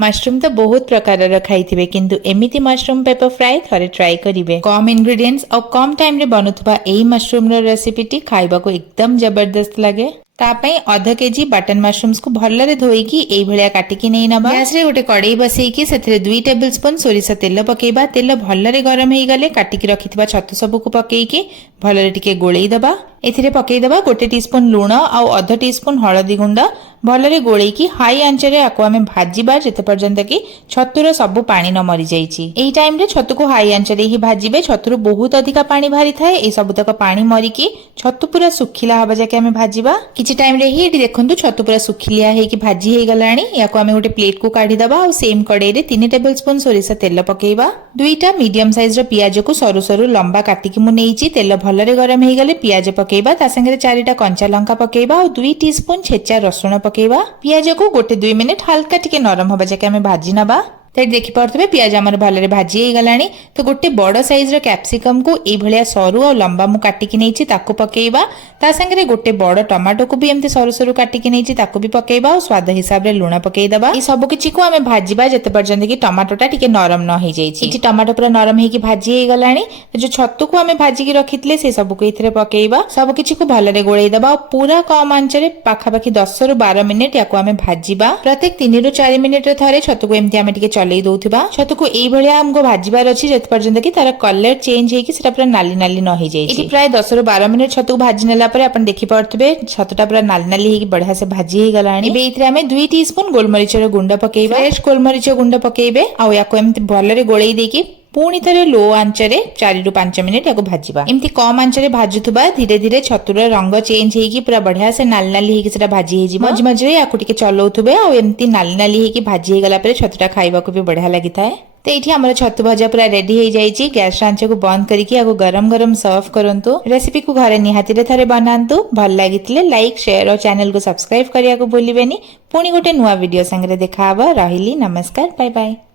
Mushroom तो बहुत प्रकार खाई किंतु एमिति मशरूम पेपर फ्राई थरे ट्राई करिवे। कम इंग्रेडिएंट्स और कम टाइम रे बनुथबा एई मशरूम रो रेसिपीटी खाइबा को एकदम जबरदस्त लगे। तापई आधा केजी बटन मशरूम्स को भलरे धोईकी एई भलिया काटिकी नै नबा। गैस रे गोटे कड़ाई बसैकी सेथिरे 2 टेबलस्पून सोरिष तेल पकेइबा। तेल भलरे गरम हेई गले काटिकी रखिथिबा छतु सबु को पकेइकी भलरे टिके गोळेई दबा। एथिरे पकेई दबा 1 टीस्पून लूण आ आधा टीस्पून हळदी गुंड भलरे गोळेइकी हाई आंच रे आको आमे भाजीबा जेते पर्यंत कि छतुर सबु पानी न मरि जाईची। एई टाइम रे छतु को हाई आंच रे ही भाजीबे। छतुर बहुत अधिका पानी भारी थाए। ए सबु तक पानी मरिकी छतु पूरा सुखिला हबा जाके आमे भाजीबा। किछि टाइम रे ही देखंतु छतु पूरा सुखिलिया हेकी भाजी हे गलाणी। याको आमे गोटे प्लेट को काढी दबा और सेम कड़ाई रे 3 टेबलस्पून सोरिष तेल पकेइबा। दुईटा मीडियम साइज रो पियाज को सरू सरू लंबा काटिकी मु नेइची। तेल भलरे गरम हे गले पियाज पकेइबा। ता संगे 4टा कंचा लंका पकेइबा और 2 टीस्पून छेचा रसुण पकेइबा। पियाज को गोटे 2 मिनिट हल्का टिके नरम हबा जाके आमे भाजी नबा। देखि पारथबे पियाज हमर भलरे भाजी हे गलाणी। तो गोटे बड़ साइज रो कैप्सिकम को ए भलिया सरू और लंबा मु काटिकी नेइची ताको पकेइबा। ता संगे गोटे बड़ टमाटो को भी एमते सरू सरू काटिकी नेइची ताको भी पकेइबा और स्वाद हिसाब रे लूण पकेइ दबा। ई सब किछि को आमे भाजीबा जेते पर्यंत कि टमाटोटा टिके नरम न हे जाईची। इछि टमाटो पूरा नरम हेकी भाजी हे गलाणी। जो छत्तु को आमे भाजी की रखितले से सब को इथरे पकेइबा। सब किछि को भलरे गोळेइ दबा और पूरा कम आंच रे पाखापाखी 10 रु 12 मिनिट याको आमे भाजीबा। प्रत्येक 3 रु 4 मिनिट रे थरे छत्तु को एमते आमे टिके चलेइ दउथिबा। छतु को एई भलिया हमको भाजीबार अछि जेते पर्यंत कि तार कलर चेंज हेकी सेटा पूरा नाली नाली न हे जाईची। इति प्राय 10 रु 12 मिनिट छतु भाजी नेला परे अपन देखि पारथबे छतुटा पूरा नाली नाली हेकी बढ़िया से भाजी हे गलाणी। एबे इथरे हमें 2 टीस्पून गोलमरीच रो गुंड पकेइबा। फ्रेश गोलमरीच गुंड पकेइबे आ याको एमति भलरे गोळेइ देकी पुणी थरे लो आंच रे 4 रु 5 मिनिट याको भाजीबा। एमति कम आंच रे भाजुथबा धीरे धीरे छतुर रंग चेंज हेकी पूरा बढ़िया से नाली नाली हेकी सेटा भाजी हे जिवो। मझ मझ रे याको टिके चलौथबे आ एमति नाली नाली हेकी भाजी हे गला परे छतुटा खाइबा को भी बढ़िया लागि थाए। तो ये हमर छतु भजा पूरा रेडी हो जाइए। गैस आंच को बंद करके आगो गरम गरम सर्व करंतु। रेसिपी को घरे निहाती रे थरे बनांतु। भल लागितले लाइक शेयर और चैनल को सब्सक्राइब करिया को भूलिबेनी। पुणी गोटे नुआ वीडियो संगे देखा हबा। रहिली नमस्कार बाय बाय।